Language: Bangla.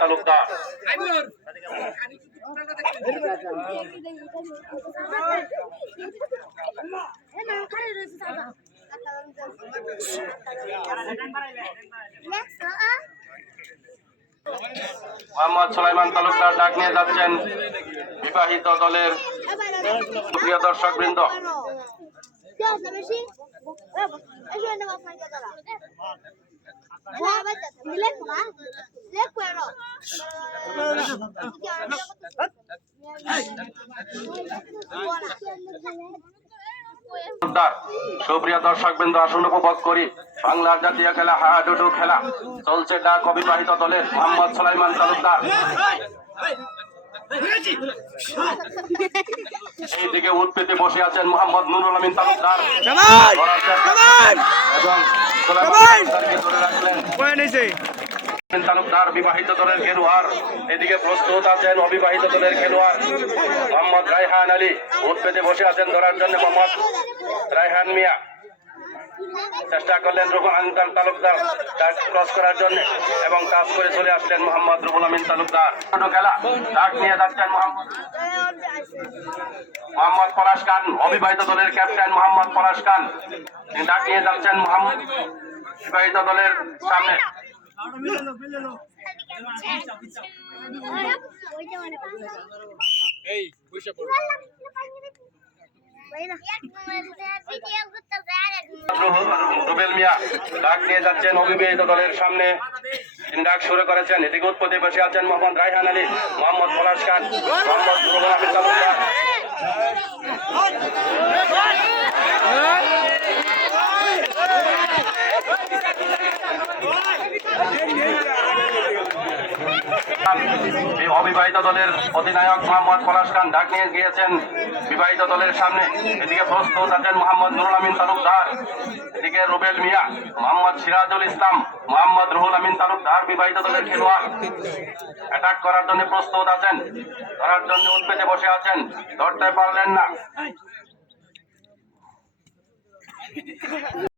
তালুকদার মোহাম্মদ সুলাইমান তালুকদার ডাক নিয়ে যাচ্ছেন বিবাহিত দলের প্রিয় দর্শক বৃন্দ। সুপ্রিয় দর্শক বৃন্দ, আসুন উপভোগ করি বাংলার জাতীয় খেলা হাডুডু খেলা চলছে। ডাক অবিবাহিত দলের মোহাম্মদ সুলাইমান তালুকদার এইদিকে উৎপেতে বসে আছেন মোহাম্মদ নুরুল আমিন তালুকদার এবং ধরে রাখলেন তালুকদার বিবাহিত দলের খেলোয়াড়। এদিকে প্রস্তুত আছেন অবিবাহিত দলের খেলোয়াড় মোহাম্মদ রায়হান আলী। উৎপেতে বসে আছেন ধরার জন্য মোহাম্মদ রায়হান মিয়া। চেষ্টা করলেন রুহুল আমিন তালুকদার ক্রস করার জন্য এবং কাজ করে চলে আসলেন মোহাম্মদ রুহুল আমিন তালুকদার। খেলা ডাক নিয়ে যাচ্ছেন মোহাম্মদ পলাশ খান, অবিবাহিত দলের ক্যাপ্টেন মোহাম্মদ পলাশ খান। তিনি ডাক নিয়ে যাচ্ছেন মোহাম্মদ বিবাহিত দলের সামনে। রুবেল মিয়া ডাক নিয়ে যাচ্ছেন অবিবাহিত দলের সামনে। তিনি ডাক শুরু করেছেন। এদিকে উৎপত্তি বসে আছেন মোহাম্মদ রায়হান আলী, মোহাম্মদ পলাশ খান, মোহাম্মদ নুরুল আমিন তালুকদার। অবিবাহিত দলের অধিনায়ক মোহাম্মদ পলাশ খান ডাক নিয়ে গিয়েছেন বিবাহিত দলের সামনে। এদিকে প্রস্তুত আছেন মোহাম্মদ নুরুল আমিন তালুকদার, এদিকে রুবেল মিয়া, মোহাম্মদ সিরাজুল ইসলাম, মোহাম্মদ রুহুল আমিন তালুকদার বিবাহিত দলের খেলোয়াড়। অ্যাটাক করার জন্য প্রস্তুত আছেন, ধরার জন্য উৎপেতে বসে আছেন, ধরতে পারলেন না।